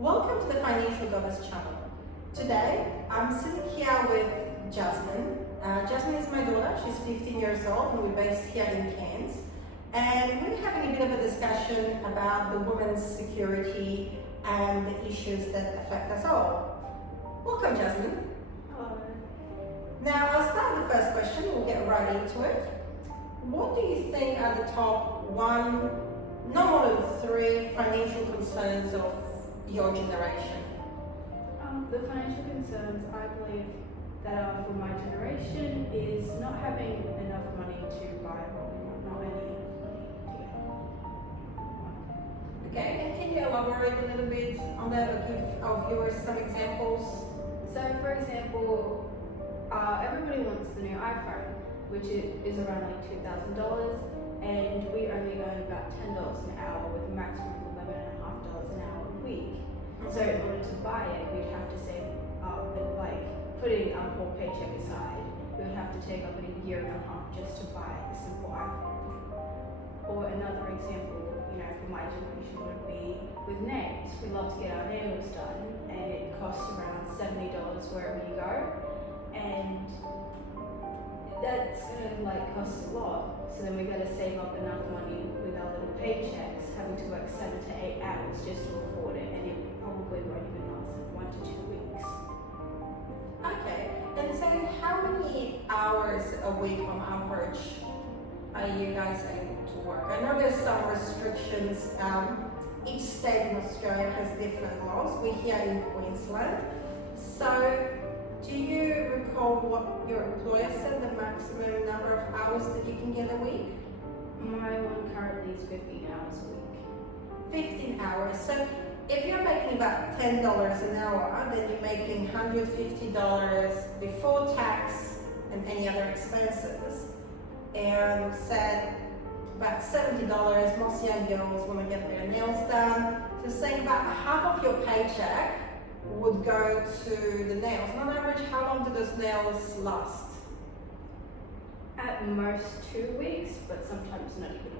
Welcome to the Financial Goddess channel. Today, I'm sitting here with Jasmine. Jasmine is my daughter. She's 15 years old and we're based here in Cairns. And we're having a bit of a discussion about the women's security and the issues that affect us all. Welcome, Jasmine. Hello. Now, I'll start with the first question. We'll get right into it. What do you think are the top one, no more than three financial concerns of your generation? The financial concerns I believe that are for my generation is not having enough money to buy what we want, not earning enough money to get. Okay, and can you elaborate a little bit on that or give our viewers some examples? So, for example, everybody wants the new iPhone, which is around like $2,000, and we only earn about $10 an hour with a maximum of $11.50 an hour a week. So in order to buy it, we'd have to save up and like putting our whole paycheck aside, we would have to take up a year and a half just to buy a simple iPhone. Or another example, for my generation would be with nails. We love to get our nails done, and it costs around $70 wherever you go, and that's gonna cost a lot. So then we gotta save up enough money with our little paychecks, having to work 7 to 8 hours just to afford it, and it probably won't even last 1 to 2 weeks. Okay, and so how many hours a week on average are you guys able to work? I know there's some restrictions. Each state in Australia has different laws. We're here in Queensland. So do you recall what your employer said the maximum number of hours that you can get a week? My one currently is 15 hours a week. 15 hours. So if you're making about $10 an hour, then you're making $150 before tax and any other expenses. And said about $70, most young girls want to get their nails done. So saying about half of your paycheck would go to the nails. On average, how long do those nails last? At most 2 weeks, but sometimes not even a week.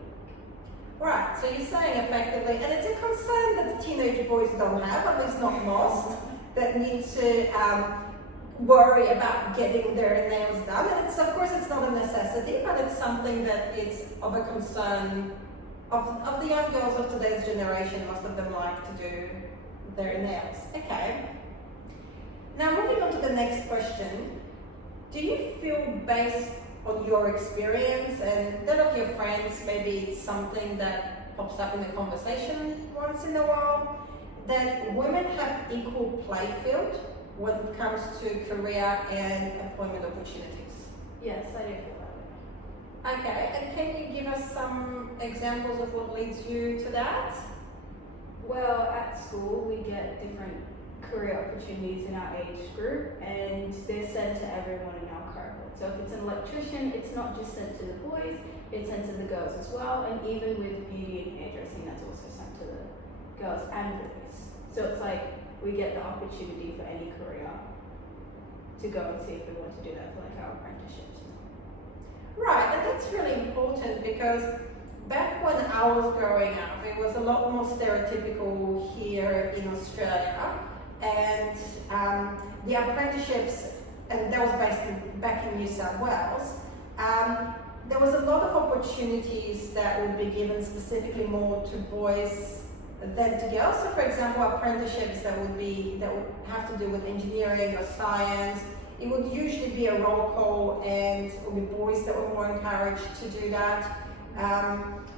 Right, so you're saying effectively, and it's a concern that the teenage boys don't have, at least not most, that need to worry about getting their nails done. And it's, of course, it's not a necessity, but it's something that is of a concern of the young girls of today's generation. Most of them like to do their nails. Okay. Now, moving on to the next question. Do you feel, based on your experience and that of your friends, maybe it's something that pops up in the conversation once in a while, that women have equal play field when it comes to career and employment opportunities? Yes, I do feel that way. Okay, and can you give us some examples of what leads you to that? Well, at school we get different career opportunities in our age group, and they're sent to everyone in our cohort. So if it's an electrician, it's not just sent to the boys, it's sent to the girls as well, and even with beauty and hairdressing, that's also sent to the girls and boys. So it's like we get the opportunity for any career to go and see if we want to do that for our apprenticeships. Right, and that's really important because back when I was growing up, it was a lot more stereotypical here in Australia, and the apprenticeships, and that was back in New South Wales, there was a lot of opportunities that would be given specifically more to boys than to girls. So for example, apprenticeships that would have to do with engineering or science, it would usually be a roll call, and it would be boys that were more encouraged to do that.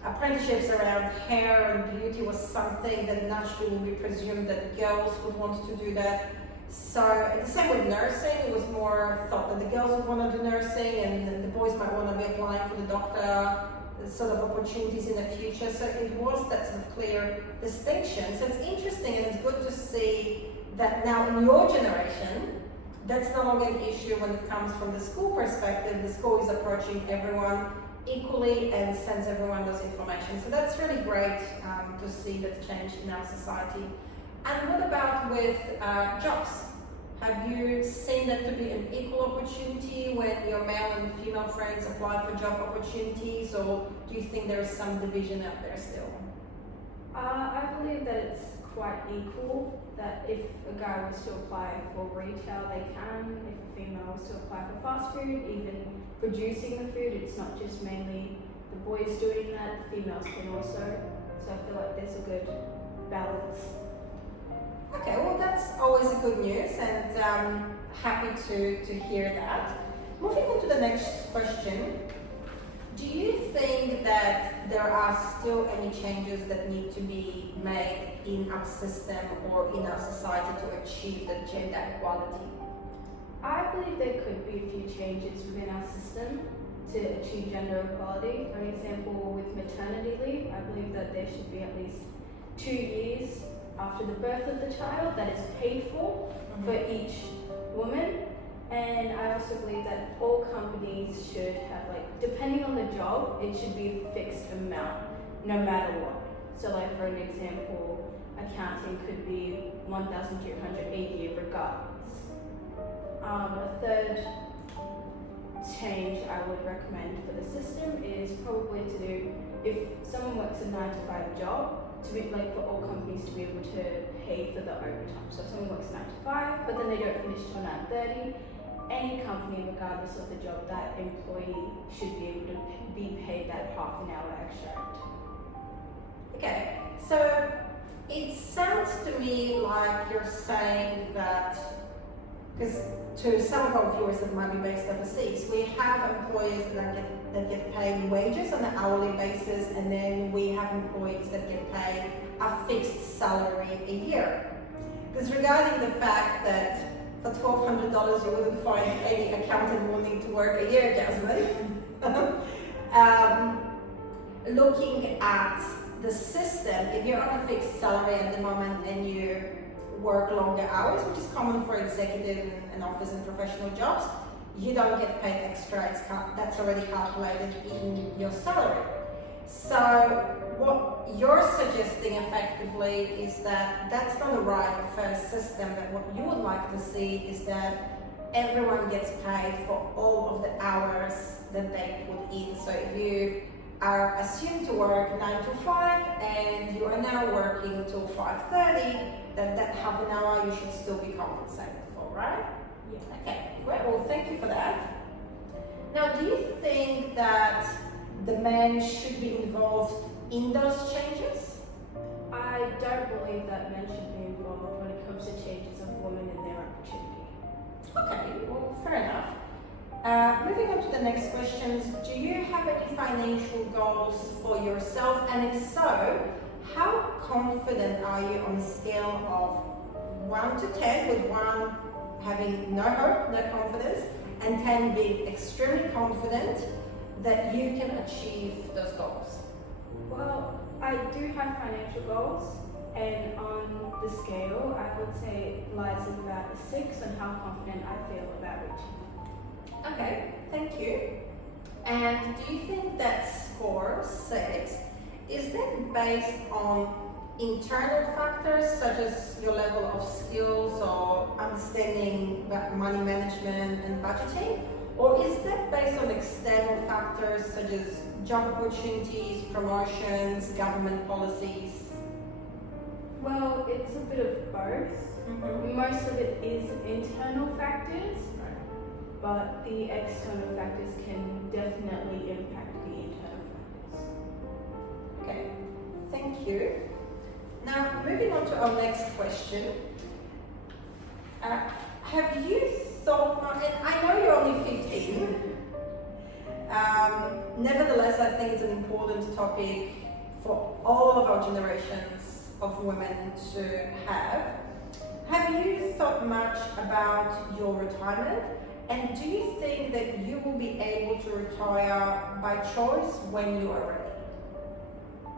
Apprenticeships around hair and beauty was something that naturally would be presumed that girls would want to do that. So the same with nursing, it was more thought that the girls would want to do nursing and the boys might want to be applying for the doctor sort of opportunities in the future. So it was that sort of clear distinction. So it's interesting, and it's good to see that now in your generation, that's no longer an issue when it comes from the school perspective. The school is approaching everyone equally and sends everyone those information. So that's really great to see that change in our society. And what about with jobs? Have you seen that to be an equal opportunity when your male and female friends apply for job opportunities, or do you think there is some division out there still? I believe that it's quite equal, that if a guy was to apply for retail, they can. If a female was to apply for fast food, even producing the food, it's not just mainly the boys doing that, the females can also. So I feel like there's a good balance. Okay, well that's always a good news, and happy to hear that. Moving on to the next question. Do you think that there are still any changes that need to be made in our system or in our society to achieve the gender equality? I believe there could be a few changes within our system to achieve gender equality. For example, with maternity leave, I believe that there should be at least 2 years after the birth of the child that is paid for each woman. And I also believe that all companies should have, like, depending on the job, it should be a fixed amount, no matter what. So, like, for an example, accounting could be 1,200 a year regardless. A third change I would recommend for the system is probably to do, if someone works a 9-to-5 job, to be, like, for all companies to be able to pay for the overtime. So if someone works 9 to 5, but then they don't finish till 9:30, any company, regardless of the job, that employee should be able to be paid that half an hour extra. Okay, so it sounds to me like you're saying that, because to some of our viewers that might be based overseas, we have employees that get paid wages on an hourly basis, and then we have employees that get paid a fixed salary a year. Disregarding the fact that for $1,200 you wouldn't find any accountant wanting to work a year, Jasmine. Looking at the system, if you're on a fixed salary at the moment and you work longer hours, which is common for executive and office and professional jobs, you don't get paid extra. That's already calculated in your salary. So what you're suggesting effectively is that that's not the right or fair system, that what you would like to see is that everyone gets paid for all of the hours that they put in. So if you are assumed to work 9 to 5 and you are now working till 5:30, then that half an hour you should still be compensated for, right? Yeah. Okay, great. Well, thank you for that. Now, do you think that the men should be involved in those changes? I don't believe that men should be involved when it comes to changes of women and their opportunity. Okay, well, fair enough. Moving on to the next questions, do you have any financial goals for yourself? And if so, how confident are you on a scale of 1 to 10, with 1 having no hope, no confidence, and 10 being extremely confident that you can achieve those goals? Well, I do have financial goals, and on the scale, I would say it lies at about a 6 on how confident I feel about reaching. Okay, thank you. And do you think that score 6 is then based on internal factors such as your level of skills or understanding about money management and budgeting? Or is that based on external factors such as job opportunities, promotions, government policies? Well, it's a bit of both. Most of it is internal factors, but the external factors can definitely impact the internal factors. Okay, thank you. Now, moving on to our next question. Have you thought, and I know you're only 15, nevertheless, I think it's an important topic for all of our generations of women to have. Have you thought much about your retirement? And do you think that you will be able to retire by choice when you are ready?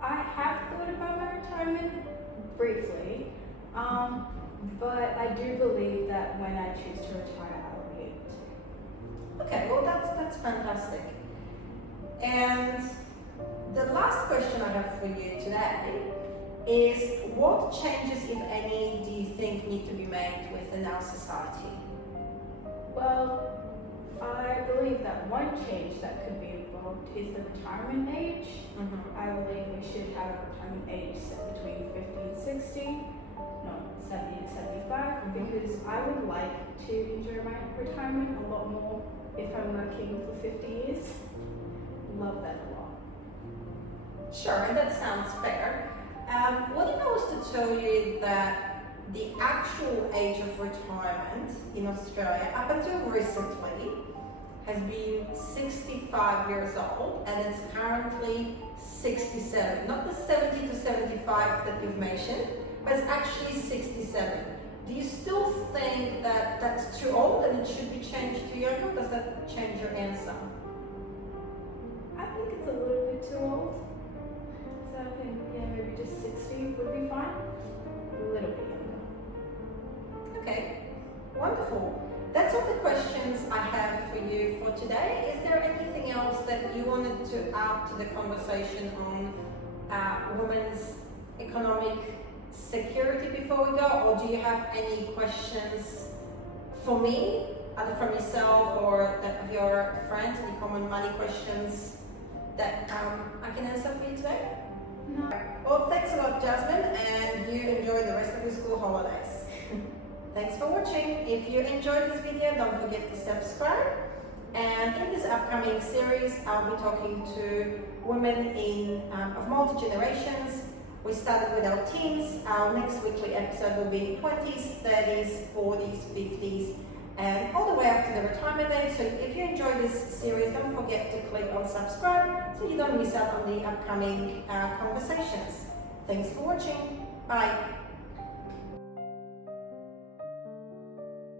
I have thought about my retirement briefly, but I do believe that when I choose to retire, I will be able to. Okay, well that's fantastic. And the last question I have for you today is, what changes, if any, do you think need to be made within our society? Well, I believe that one change that could be involved is the retirement age. I believe we should have a retirement age set between 50 and 60. 75 because I would like to enjoy my retirement a lot more if I'm working for 50 years. Love that a lot. Sure, and that sounds fair. What if I was to tell you that the actual age of retirement in Australia, up until recently, has been 65 years old, and it's currently 67. Not the 70 to 75 that you've mentioned, but it's actually 67. Do you still think that that's too old and it should be changed to younger? Does that change your answer? I think it's a little bit too old. So I think, yeah, maybe just 60 would be fine. A little bit younger. Okay, wonderful. That's all the questions I have for you for today. Is there anything else that you wanted to add to the conversation on women's economic security before we go, or do you have any questions for me, either from yourself or that of your friends, any common money questions that I can answer for you today? No. Well, thanks a lot, Jasmine, and you enjoy the rest of your school holidays. Thanks for watching. If you enjoyed this video, don't forget to subscribe. And in this upcoming series, I'll be talking to women of multi-generations. We started with our teens. Our next weekly episode will be 20s, 30s, 40s, 50s, and all the way up to the retirement age. So if you enjoy this series, don't forget to click on subscribe so you don't miss out on the upcoming conversations. Thanks for watching. Bye.